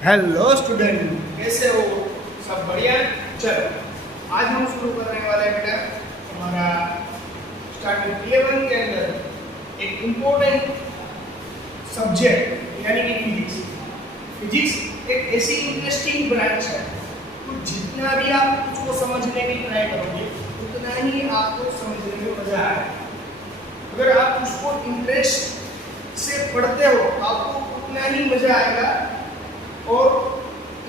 Hello student, कैसे हो? सब बढ़िया? चलो आज हम शुरू करने वाले हैं बेटा हमारा स्टैंडर्ड 11 के अंदर एक इम्पोर्टेंट सब्जेक्ट यानी कि फिजिक्स। फिजिक्स एक ऐसी इंटरेस्टिंग ब्रांच है, तो जितना भी आप उसको समझने की ट्राई करोगे उतना ही आपको समझने में मजा आएगा। अगर आप उसको इंटरेस्ट से पढ़ते हो आपको उतना ही मजा आएगा। और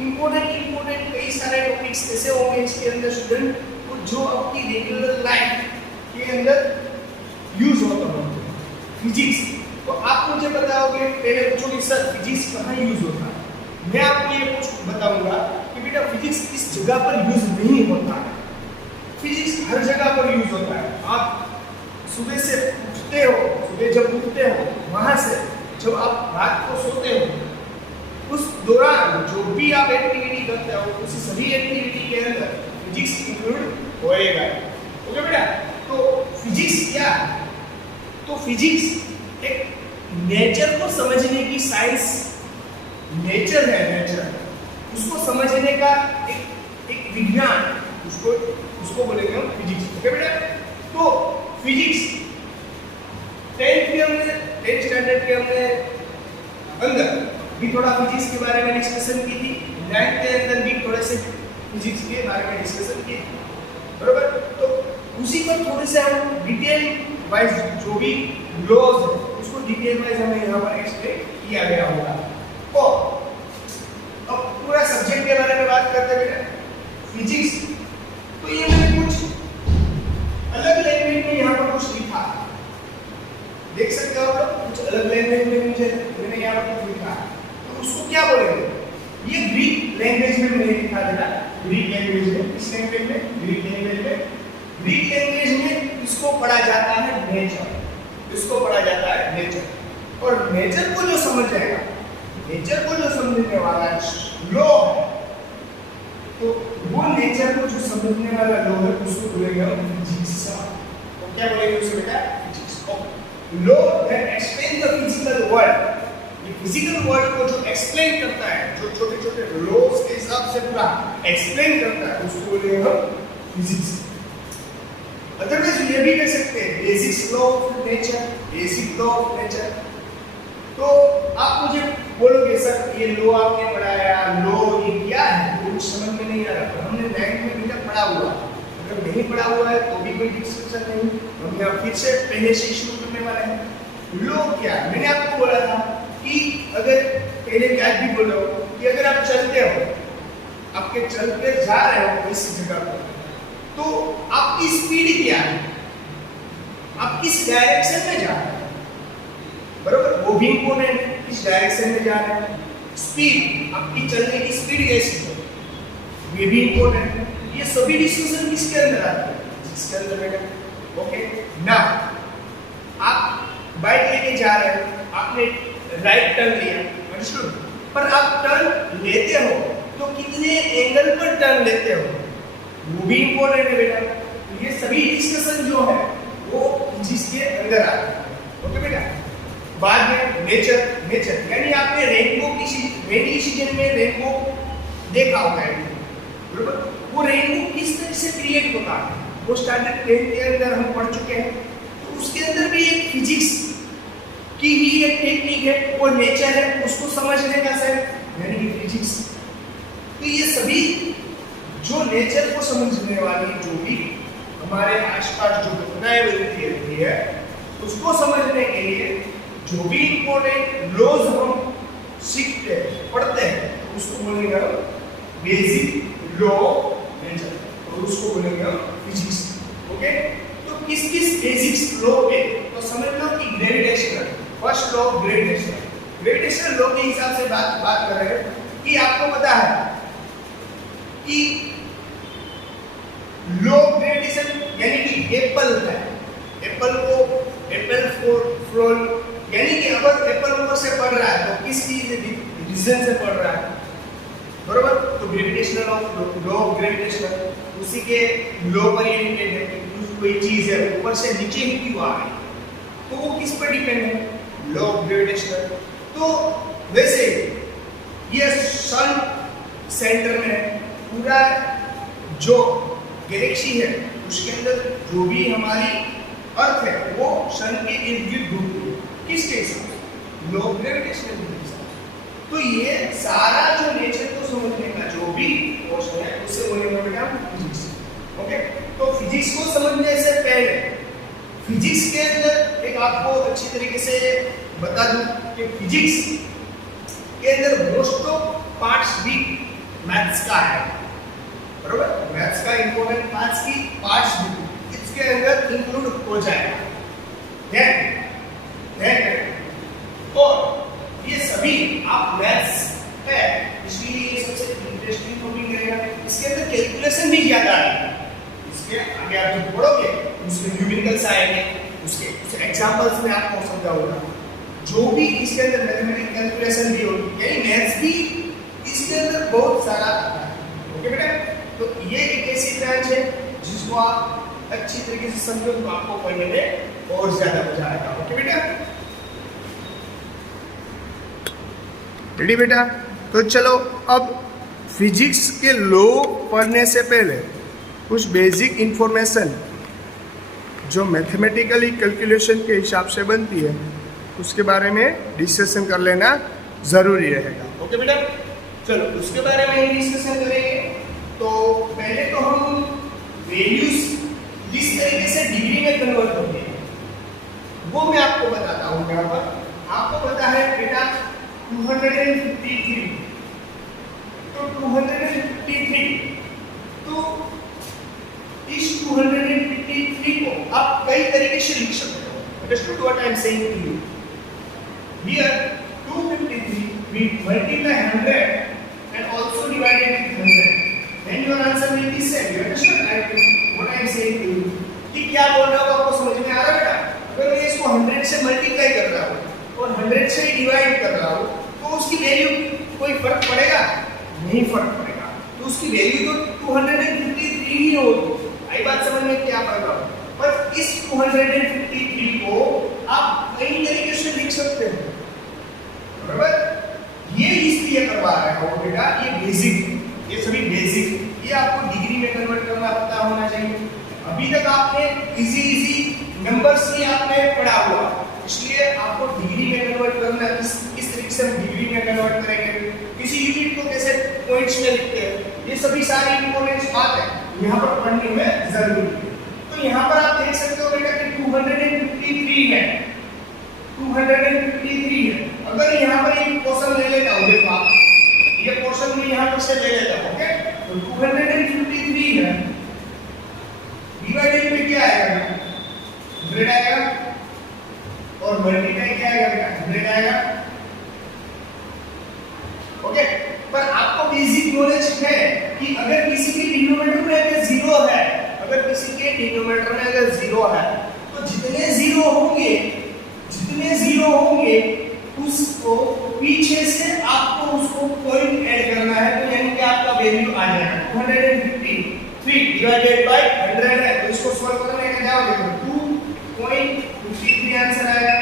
इम्पोर्टेंट कई सारे टॉपिक्स ऐसे होंगे इसके अंदर स्टूडेंट जो आपकी रेगुलर लाइफ के अंदर यूज होता है। फिजिक्स तो आप मुझे बताओगे, पहले पूछोगे सर फिजिक्स कहाँ यूज होता है। मैं आपको ये बताऊंगा कि बेटा फिजिक्स इस जगह पर यूज नहीं होता है। फिजिक्स हर जगह पर यूज होता है। आप सुबह से उठते हो, सुबह जब उठते हो वहां से जब आप रात को सोते हो उस दौरान जो भी आप एक्टिविटी करते हो उसी सभी एक्टिविटी के अंदर फिजिक्स इंक्लूड होएगा। ओके बेटा, तो फिजिक्स क्या है? तो फिजिक्स एक नेचर को समझने की साइंस, नेचर है, नेचर उसको समझने का एक विज्ञान, उसको बोलेंगे हम फिजिक्स। ओके बेटा, तो फिजिक्स 10th स्टैंडर्ड के हमने अंदर भी थोड़ा फिजिक्स के बारे में डिस्कशन की थी। 9th के अंदर भी थोड़े से फिजिक्स के बारे में डिस्कशन किए, बरोबर। तो उसी पर थोड़े से हम डिटेल वाइज जो भी लॉज है उसको डिटेल वाइज हमें यहाँ पर एक्सप्लेन किया गया होगा। और अब पूरा सब्जेक्ट के बारे में बात करते हैं फिजिक्स। तो ये मैंने कुछ अलग लैंग्वेज में यहाँ पर कुछ लिखा, देख सकते हो आप कुछ अलग लैंग्वेज में मुझे मैंने यहाँ पर कुछ लिखा। उसको क्या बोलेंगे? ये ग्रीक लैंग्वेज में मैंने लिखा था। ग्रीक लैंग्वेज में, किस लैंग्वेज में? ग्रीक लैंग्वेज में। ग्रीक लैंग्वेज में इसको पढ़ा जाता है नेचर। इसको पढ़ा जाता है नेचर। और नेचर को जो समझ जाएगा, नेचर को जो समझने वाला लॉ है, तो वो नेचर को जो समझने वाला लॉ है उसको बोलेंगे फिजिक्स। तो क्या बोलेंगे उसे बेटा? Physics. Law that explain the physical world. Physical world को जो एक्सप्लेन करता है, जो छोटे छोटे लॉज के हिसाब से पूरा एक्सप्लेन करता है, उसको बोलेंगे हम फिजिक्स। अदरवाइज ये भी कह सकते हैं basic law of nature, basic law of nature. तो आप मुझे बोलोगे सर ये लॉ आपने पढ़ाया, लॉ ये क्या है? कुछ समझ में नहीं आ रहा। तो हमने 9th में बेटा पढ़ा हुआ, अगर नहीं पढ़ा हुआ है तो भी कोई डिस्कशन नहीं, हम यहाँ फिर से पहले से शुरू करने वाले हैं। लॉ क्या है? मैंने आपको बोला था कि अगर पहले क्या भी बोलो कि अगर आप चलते हो, आपके चलते जा रहे हो इस जगह पर, तो आपकी स्पीड क्या है? आप किस डायरेक्शन में जा रहे हो, बरोबर? वो भी इंपॉर्टेंट है, किस डायरेक्शन में जा रहे हैं। स्पीड, आपकी चलने की स्पीड कैसी है, ये भी इंपॉर्टेंट है। ये सभी डिस्कशन किसके अंदर आते हैं? जिसके अंदर बेटा। ओके ना, आप बाइक लेके जा रहे हो, आपने राइट टर्न लिया, अंडरस्टूड, पर आप टर्न लेते हो तो कितने एंगल पर टर्न लेते हो, वो भी इंपॉर्टेंट है बेटा। तो ये सभी डिस्कशन जो है वो जिसके अंदर आते हैं। ओके बेटा, बाद में नेचर। नेचर यानी आपने रेनबो की रेनी सीजन में रेनबो देखा होगा, बराबर? वो रेनबो किस तरह से क्रिएट होता है वो स्टैंडर्ड 10th के अंदर हम पढ़ चुके हैं। तो उसके अंदर भी एक फिजिक्स की ही एक टेक्निक है, वो नेचर है, उसको समझने का सर यानी कि फिजिक्स। तो ये सभी जो नेचर को समझने वाली जो भी हमारे आसपास जो घटनाएं बनती रहती है उसको समझने के लिए जो भी इंपॉर्टेंट लॉज हम सीखते हैं, पढ़ते हैं, उसको बोलेंगे बेसिक लॉ नेचर, और उसको बोलेंगे फिजिक्स। ओके, तो किस किस बेसिक्स लॉ पे? तो समझ लो कि gravitational, first law of gravitation. Gravitational law के हिसाब से बात कर रहे हैं कि आपको पता है कि लॉ ऑफ ग्रेविटेशन यानी कि एप्पल है, एप्पल को एप्पल फ्लोर यानी कि अगर एप्पल ऊपर से पड़ रहा है तो किस रीजन से पड़ रहा है, बरोबर? तो ग्रेविटेशनल लॉ ऑफ ग्रेविटेशन उसी के लॉ पर डिपेंड है कि कोई चीज है ऊपर से नीचे ही क्यों आ रही, तो वो किस पर डिपेंड है? Law of gravitation. तो वैसे ये सन सेंटर में है, पूरा जो गैलेक्सी है उसके अंदर जो भी हमारी अर्थ है वो सन के इर्द गिर्द घूमती है। किसके हिसाब से? लो ग्रेविटेशनल के हिसाब से। तो ये सारा जो नेचर को समझने का जो भी पोर्शन है उससे बोलेंगे बेटा फिजिक्स। ओके, तो फिजिक्स को समझने से पहले फिजिक्स के अंदर एक आपको अच्छी तरीके से बता दूं कि फिजिक्स के अंदर मोस्ट ऑफ पार्ट्स भी मैथ्स का है, बरोबर? मैथ्स का इंपॉर्टेंट पार्ट्स भी इसके अंदर इंक्लूड हो जाएगा। और ये सभी आप मैथ्स है इसलिए ये सबसे इंटरेस्टिंग टॉपिक रहेगा। इसके अंदर कैलकुलेशन भी ज्यादा है। इसके आगे आप जो पढ़ोगे उसमें न्यूमेरिकल्स आएंगे, उसके एग्जांपल्स में आपको समझाऊंगा। जो भी इसके अंदर मैथमेटिकल कैलकुलेशन भी होगी, यानी मैथ्स भी इसके अंदर बहुत सारा आता है। ओके बेटा, तो ये एक ऐसी ब्रांच है जिसको आप अच्छी तरीके से समझो तो आपको पढ़ने में और ज्यादा मजा आएगा। ओके बेटा, रेडी बेटा? तो चलो अब फिजिक्स के लॉ पढ़ने से पहले कुछ बेसिक इंफॉर्मेशन जो मैथमेटिकली कैलकुलेशन के हिसाब से बनती है उसके बारे में डिस्कशन कर लेना जरूरी रहेगा। ओके बेटा, चलो उसके बारे में डिस्कशन करेंगे। तो पहले तो हम वैल्यूज जिस तरीके से डिग्री में कन्वर्ट होते हैं वो मैं आपको बताता हूँ। यहाँ पर आपको पता है बेटा 253, तो 253, तो इस 253 को आप कई तरीके से लिख सकते हो। Understood what I am saying to you? Here 253 we multiply 100 and also divided with 100. Then your answer will be same. You understand what I am saying to you? कि क्या बोल रहा हूँ आपको समझ में आ रहा है बेटा? अगर मैं इसको 100 से मल्टीप्लाई कर रहा हूँ और 100 से डिवाइड कर रहा हूँ तो उसकी वैल्यू कोई फर्क पड़ेगा? नहीं फर्क पड़ेगा। तो उसकी वैल्यू तो 253 ही होगी। आई बात समझ में क्या पड़ रहा हूँ? पर इस 253 को आप कई तरीके से लिख सकते हैं, बराबर? ये इसलिए करवा रहा हूँ बेटा, ये बेसिक, ये सभी बेसिक, ये आपको डिग्री में कन्वर्ट करना पता होना चाहिए। अभी तक आपने इजी नंबर्स ही आपने पढ़ा हुआ, इसलिए आपको डिग्री में कन्वर्ट करना किस तरीके से हम डिग्री में कन्वर्ट करेंगे, किसी यूनिट को कैसे पॉइंट्स में लिखते हैं, ये सभी सारी इंपॉर्टेंट बात है यहाँ पर पढ़ने में जरूरी है। तो यहाँ पर आप देख सकते हो बेटा कि 253 है, 253 है। अगर यहाँ पर एक पोर्शन ले लेता हूँ, देखो आप ये पोर्शन भी यहाँ पर से ले लेता हूँ। ओके, तो 253 है, डिवाइडेड में क्या आएगा? 100 आएगा और मल्टीप्लाई क्या आएगा बेटा? 100 आएगा। ओके, पर आपको बेसिक नॉलेज है कि अगर किसी के डिनोमिनेटर में अगर 0 है, अगर किसी के डिनोमिनेटर में अगर 0 है तो जितने 0 होंगे उसको पीछे से आपको उसको पॉइंट ऐड करना है, तो यानी कि आपका वैल्यू आ जाएगा 253 डिवाइडेड बाय 100 है, तो इसको सॉल्व करने का क्या होगा? 2.53 आंसर आएगा।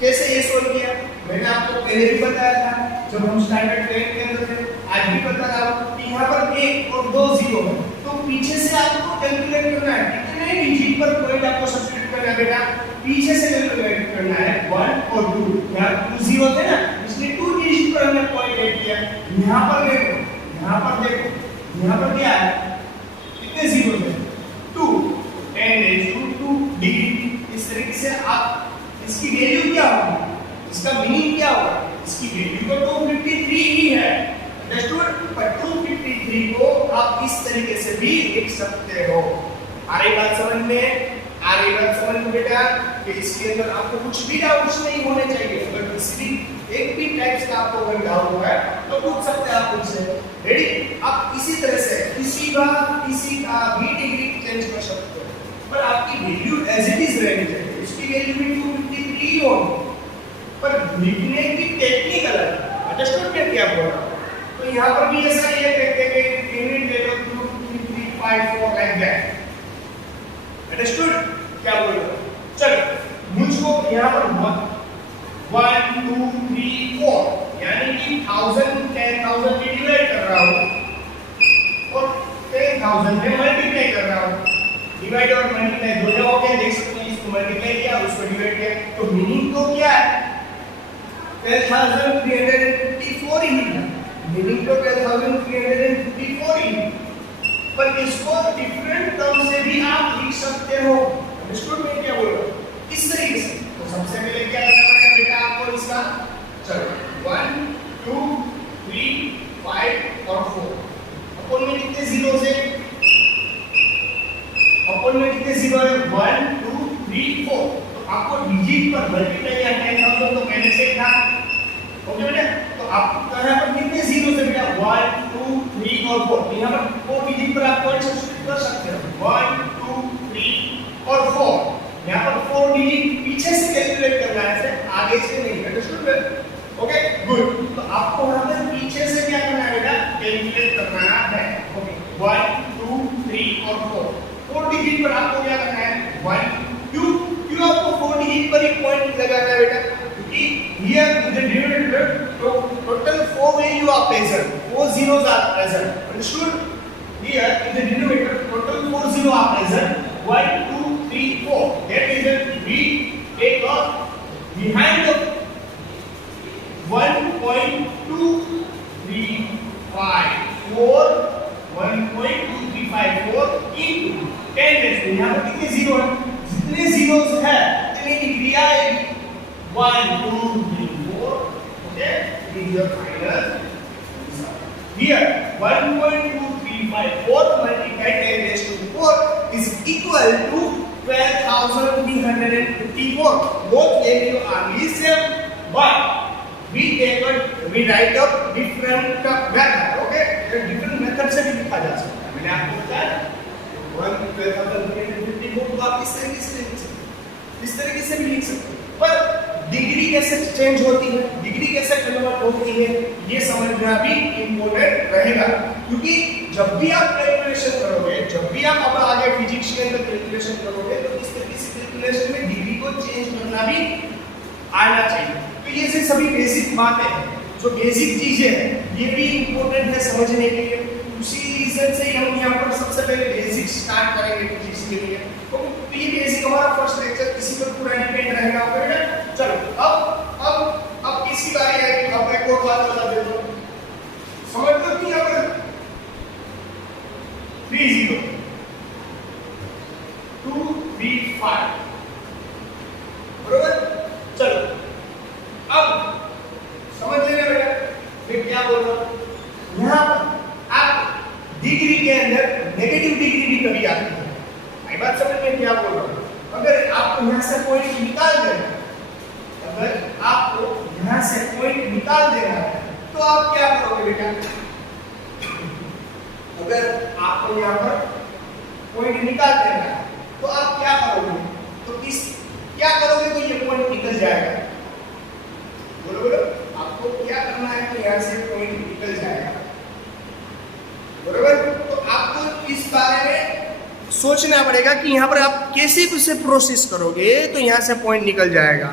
कैसे ये सॉल्व किया? मैंने आपको पहले भी बताया था जब हम स्टैंडर्ड 10 के अंदर थे, आज भी बता रहा हूं कि यहाँ पर 1 और 2 0 है, तो पीछे से आपको कैलकुलेट करना है कितने डिजिट पर पॉइंट आपको सब्स्टिट्यूट करना है बेटा? पीछे से कैलकुलेट करना है 1 और 2। यहाँ 2 0 थे ना, इसलिए 2 डिजिट पर हमने पॉइंट ऐड किया। यहाँ पर देखो, यहाँ पर क्या है? कितने 0 थे? 2, 10⁻²² डिग्री। इस तरीके से आप इसकी वैल्यू क्या होगी? इसका मीनिंग क्या होगा? इसकी वैल्यू तो 253 ही है, अंडरस्टूड? पर 253 को आप इस तरीके से भी लिख सकते हो। आ रही बात समझ में? आ रही बात समझ में बेटा? कि इसके अंदर आपको कुछ भी डाउट्स नहीं होने चाहिए। अगर किसी भी एक भी टाइप्स का आपको अगर डाउट हुआ है तो पूछ सकते हैं आप मुझसे। रेडी? आप इसी तरह से किसी का भी डिग्री चेंज कर सकते हो, पर आपकी वैल्यू एज इट इज रहनी चाहिए। इसकी वैल्यू भी 253 होगी, पर लिखने की टेक्निक अलग है। अंडरस्टूड क्या बोल रहा हूं? तो यहाँ पर भी ऐसा ही है, कहते हैं कि यूनिट ले लो 2 3 3 5 4 लाइक दैट। अंडरस्टूड क्या बोल रहा हूं? चलो मुझको यहाँ पर 1 2 3 4 यानी कि 1000 10,000 में डिवाइड कर रहा हूं और 10,000 में मल्टीप्लाई कर रहा हूं। डिवाइड और मल्टीप्लाई दोनों हो गए, देख सकते हैं, इसको मल्टीप्लाई किया उसको डिवाइड किया, तो मीनिंग तो क्या है 12,354 ही है, मीनिंग तो 12,354 ही है, पर इसको डिफरेंट टर्म से भी आप लिख सकते हो। अंडरस्टूड मैं क्या बोल रहा हूं? इस तरीके से तो सबसे पहले क्या करना पड़ेगा बेटा आपको इसका, चलो 1 2 3 5 और 4 अपन में कितने जीरोस है, अपन में कितने जीरो है 1 2 3 4, तो आपको डिजिट पर मल्टीप्लाई या 10,000 तो पहले से था, ओके बेटा, तो आप यहां पर कितने जीरो है बेटा 1 2 3 और 4, यहां पर 4 डिजिट पर आप पॉइंट सब्स्टिट्यूट कर सकते हो 1 2 3 और 4, यहां पर 4 डिजिट पीछे से कैलकुलेट करना है, से आगे से नहीं, अंडरस्टूड? ओके गुड, तो आपको वहां पर पीछे से क्या करना है बेटा कैलकुलेट करना है, ओके 1 2 3 और 4 डिजिट पर आपको क्या करना है 1 क्यों आपको 4 डिजिट पर ही पॉइंट लगाना है बेटा, क्योंकि हियर इन द डिनोमिनेटर तो total 4 value are present, 4 zeros are present, understood? Here in the denominator total 4 zero are present, 1 2 3 4, that is it, we take behind the 1.2354 1.2354 into 10 ratio, यहाँ पर कितने zero है, जितने जीरोस है उतनी degree आएगी 1 2 3 4, okay, this is your final answer. Here 1.2354 multiplied 10 raised to 4 is equal to 12,354. Both value are the same, but we write up different method, okay? Different method से भी लिखा जा सकता है, मैंने आपको बताया 12,354 को आप इस तरीके से भी लिख सकते हैं, पर डिग्री कैसे चेंज होती है, डिग्री कैसे कन्वर्ट होती है, ये समझना भी इम्पोर्टेंट रहेगा, क्योंकि जब भी आप कैलकुलेशन करोगे, जब भी आप अब आगे फिजिक्स के अंदर कैलकुलेशन करोगे, तो इस तरीके से कैलकुलेशन में डिग्री को चेंज करना भी आना चाहिए। तो ये से सभी बेसिक बातें हैं, जो बेसिक चीजें हैं, ये भी इम्पोर्टेंट है समझने के लिए। उसी रीजन से हम यहाँ पर सबसे पहले बेसिक स्टार्ट करेंगे फिजिक्स के लिए। तो ये बेसिक हमारा फर्स्ट लेक्चर इसी पर पूरा डिपेंड रहेगा, ओके? चलो अब किसकी बारी है, अब एक और बात बता देता हूँ, समझ लो कि यहाँ पर 3 0 2 3 5, बरोबर? चलो अब समझ लेना बेटा मैं क्या बोल रहा हूँ, यहाँ पर आप डिग्री के अंदर नेगेटिव डिग्री भी कभी आती है, आई बात समझ में क्या बोल रहा हूँ? अगर आपको यहाँ से पॉइंट निकाल देना है, अगर आपको यहाँ से पॉइंट निकाल देना है, तो आप क्या करोगे बेटा? अगर आपको यहाँ पर पॉइंट निकाल देना है, तो आप क्या करोगे? तो इस क्या करोगे तो ये पॉइंट निकल जाएगा, बोलो बोलो, आपको क्या करना है तो यहाँ से पॉइंट निकल जाएगा, बरोबर? तो आपको इस बारे में सोचना पड़ेगा कि यहाँ पर आप कैसे उसे प्रोसेस करोगे तो यहाँ से पॉइंट निकल जाएगा,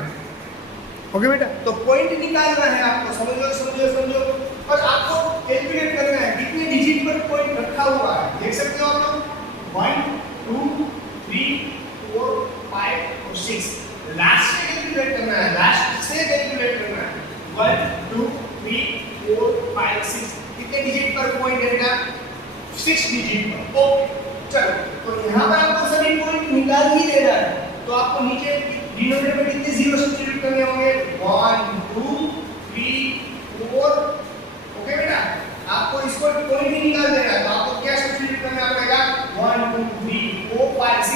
ओके बेटा? तो पॉइंट निकालना है आपको, समझो, और आपको कैलकुलेट करना है कितने डिजिट पर पॉइंट रखा हुआ है, देख सकते हो आप लोग 1 2 3 4 5 और 6, लास्ट से कैलकुलेट करना है, 1 2 3 4 5 6, कितने डिजिट पर पॉइंट है बेटा? 6 डिजिट पर, ओके। चलो तो यहाँ पर आपको सभी पॉइंट निकाल ही देना है, तो आपको नीचे डिनोमिनेटर में कितने जीरो सब्स्टिट्यूट करने होंगे 1 2 3 4, ओके बेटा? आपको इसको पॉइंट ही निकाल देना है, तो आपको क्या सब्स्टिट्यूट करना पड़ेगा 1 2 3 4 5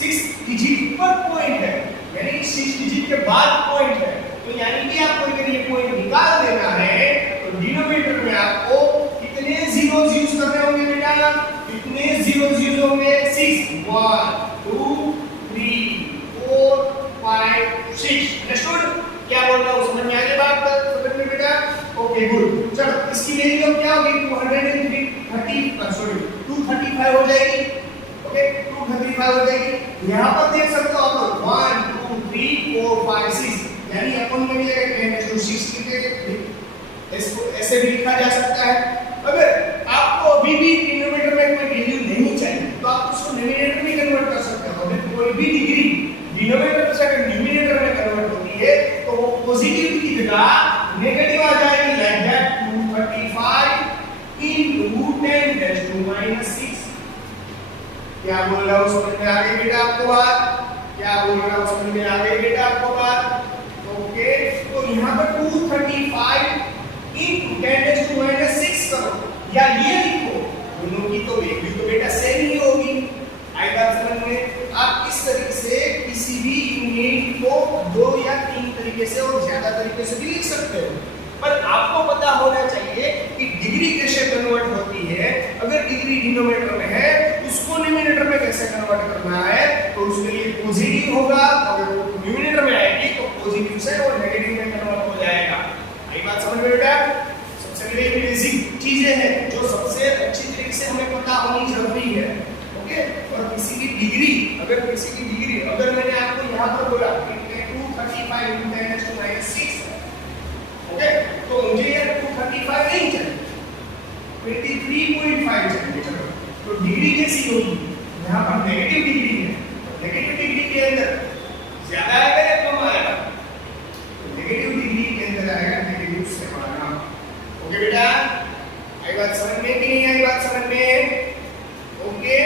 6 डिजिट पर पॉइंट है, यानी 6 डिजिट के बाद पॉइंट है, तो यानी कि आपको अगर ये पॉइंट निकाल देना है तो डिनोमिनेटर में आपको कितने जीरोस यूज करने होंगे बेटा? कितने जीरोस यूज होंगे? 6 1 2 3 4 5 6, अंडरस्टूड? क्या बोल रहा हूँ, समझ में आ गई बात? समझ में बेटा? Okay good. चलो इसकी वैल्यू क्या होगी? 235 हो जाएगी, ओके 235 हो जाएगी। यहाँ पर देख सकते हो आप लोग 1 2 3 4 5 6, यानी अपन में मिलेगा 10⁶ लिखे, इसको ऐसे भी लिखा जा सकता है। अगर आपको अभी भी डिनोमिनेटर में कोई वैल्यू नहीं चाहिए तो आप उसको न्यूमरेटर में कन्वर्ट कर सकते हो। अगर कोई भी डिग्री डिनोमिनेटर से अगर न्यूमरेटर में कन्वर्ट होती है तो वो पॉजिटिव की जगह नेगेटिव आ जाएगी, लाइक दैट 235 into 10⁻⁻⁶। क्या बोल रहा हूं समझ में आ गई बेटा आपको बात? क्या बोल रहा हूं समझ में आ गई बेटा आपको बात? ओके, तो यहाँ पर 235 into 10⁻⁶ करो या ये लिखो, दोनों की तो वैल्यू तो बेटा सेम ही होगी। आई बात समझ में? आप इस तरीके से किसी भी यूनिट को 2 या 3 तरीके से और ज्यादा तरीके से भी लिख सकते हो, पर आपको पता होना चाहिए कि डिग्री कैसे कन्वर्ट होती है। अगर डिग्री डिनोमिनेटर में है उसको न्यूमरेटर में कैसे कन्वर्ट करना है, तो उसके लिए पॉजिटिव होगा, अगर न्यूमरेटर में आएगी तो पॉजिटिव से वो नेगेटिव में कन्वर्ट हो जाएगा। आई बात समझ में बेटा? सबसे पहले बेसिक चीजें हैं जो सबसे अच्छी तरीके से हमें पता होनी जरूरी है। ओके, और किसी की डिग्री अगर मैंने आपको यहाँ पर बोला 235 into 10⁻⁶, ओके, तो मुझे ये 235 नहीं चाहिए, 23.5 चाहिए। चलो, तो डिग्री कैसी होगी? यहाँ पर नेगेटिव डिग्री है, नेगेटिव डिग्री के अंदर ज्यादा आएगा या कम आएगा? तो नेगेटिव डिग्री के अंदर आएगा नेगेटिव से हमारा। ओके बेटा, आई बात समझ में कि नहीं आई बात समझ में? ओके,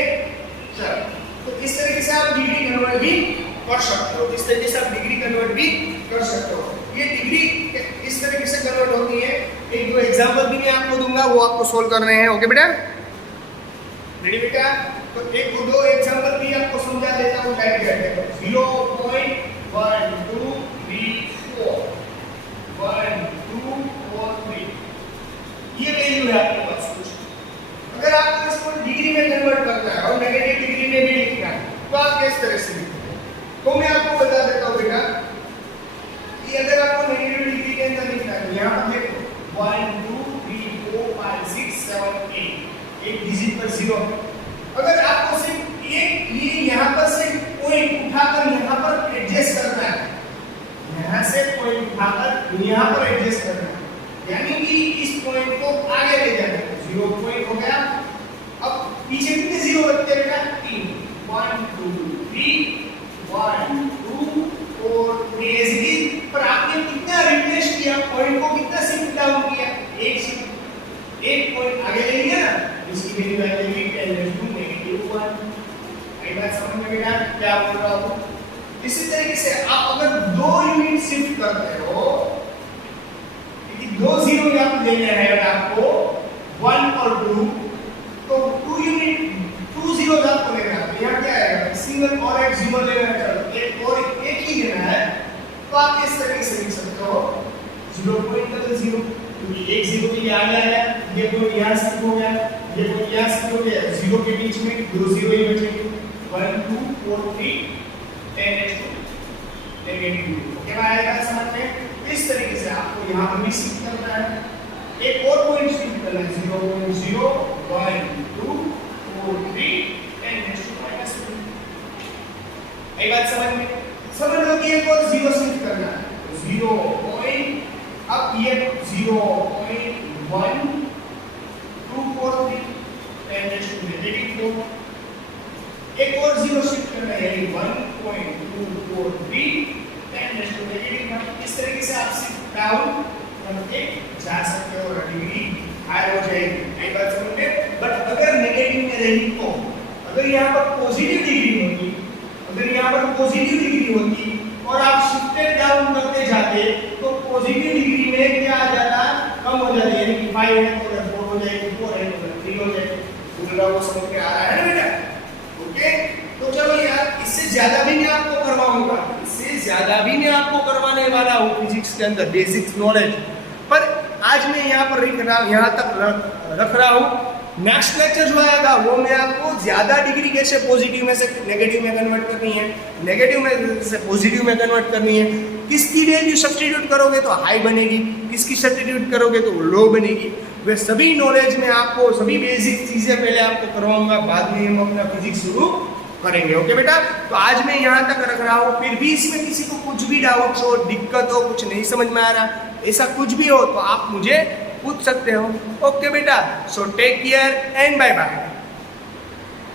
चलो, तो इस तरीके से आप डिग्री कन्वर्ट भी कर सकते हो, इस तरीके से आप डिग्री कन्वर्ट भी कर सकते हो। ये डिग्री इस तरीके से कन्वर्ट होती है। एक दो एग्जांपल भी मैं आपको दूंगा, वो आपको सोल्व करने हैं। ओके बेटा, रेडी बेटा? तो एक दो एग्जांपल भी आपको समझा देता हूं। लाइक दैट 0.1234 1 2 4 3 ये वैल्यू है आपके पास कुछ। अगर आपको इसको डिग्री में कन्वर्ट करना है और नेगेटिव डिग्री में भी लिखना है तो आप किस तरह से लिखोगे? तो मैं आपको बता देता हूं बेटा कि अगर आपको नेगेटिव डिग्री के अंदर लिखना है, यहाँ पर देखो 1 2 3 4 5 6 7 8 एक डिजिट पर 0। अगर आपको सिर्फ ये यहाँ पर से पॉइंट उठाकर यहाँ पर एडजस्ट करना है, यहाँ से पॉइंट उठाकर यहाँ पर एडजस्ट करना है, यानी कि इस पॉइंट को आगे ले जाना है। 0 पॉइंट हो गया। अब पीछे कितने 0 बचते बेटा? 3 1 2 3 1 2 4 3 ऐसे ही। पर आपने कितना रिप्लेस किया, पॉइंट को कितना शिफ्ट डाउन किया? एक पॉइंट आगे ले लिया ना, इसकी वैल्यू आ जाएगी 10⁻⁻1। आई बात समझ में बेटा क्या बोल रहा हूं? इसी तरीके से आप अगर 2 यूनिट शिफ्ट करते हो, दो 0 आप लेने हैं आपको 1 और 2, तो 2 यूनिट 2 0 आपको लेना है। यहाँ क्या आएगा? सिंगल और एक 0 लेना है। चलो, एक और एक ही लेना है, तो आप इस तरीके से लिख सकते हो 0.0, क्योंकि एक 0 भी आ गया है, ये तो यहाँ शिफ्ट हो गया, ये तो यहाँ शिफ्ट हो गया, 0 के बीच में 2 0 ही बचेंगे। 1 2 4 3 10 नेगेटिव। क्या आएगा समझ में? इस तरीके से आपको यहाँ पर भी शिफ्ट करना है। एक और पॉइंट शिफ्ट करना है 0.0 1 2 4 3 10⁻⁻2। एक बात समझ लो कि एक और 0 शिफ्ट करना है, 0 पॉइंट, अब ये 0.1 2 4 3 10⁻⁻4। एक और 0 शिफ्ट करना है, यानी 1.243 10⁻⁻। इस तरीके से आप शिफ्ट डाउन करके जा सकते हो और डिग्री हायर हो जाएगी। एक बात समझ में? बट अगर नेगेटिव में रही तो, अगर यहाँ पर पॉजिटिव डिग्री होती, और आप शिफ्टेड डाउन करते जाते तो पॉजिटिव डिग्री में क्या आ जाता? कम हो जाती, यानी कि 5 है तो 4 हो जाएगी, 4 है तो 3 हो जाएगी। पूरा वो समझ में आ रहा है ना बेटा? ओके, तो चलो यार, इससे ज्यादा भी मैं आपको करवाऊंगा, इससे ज्यादा भी मैं आपको करवाने वाला हूँ फिजिक्स के अंदर बेसिक्स नॉलेज। पर आज मैं यहाँ पर यहाँ तक रख रहा हूँ। नेक्स्ट लेक्चर जो आएगा वो मैं आपको ज्यादा डिग्री कैसे पॉजिटिव में से नेगेटिव में कन्वर्ट करनी है, नेगेटिव में से पॉजिटिव में कन्वर्ट करनी है, किसकी वैल्यू सब्स्टिट्यूट करोगे तो हाई बनेगी, किसकी सब्स्टिट्यूट करोगे तो लो बनेगी। वे सभी नॉलेज में आपको, सभी बेसिक चीजें पहले आपको करवाऊंगा, बाद में हम अपना फिजिक्स शुरू करेंगे। ओके बेटा, तो आज मैं यहाँ तक रख रहा हूँ। फिर भी इसमें किसी को कुछ भी डाउट हो, दिक्कत हो, कुछ नहीं समझ में आ रहा, ऐसा कुछ भी हो तो आप मुझे पूछ सकते हो। ओके बेटा, so take care and bye bye.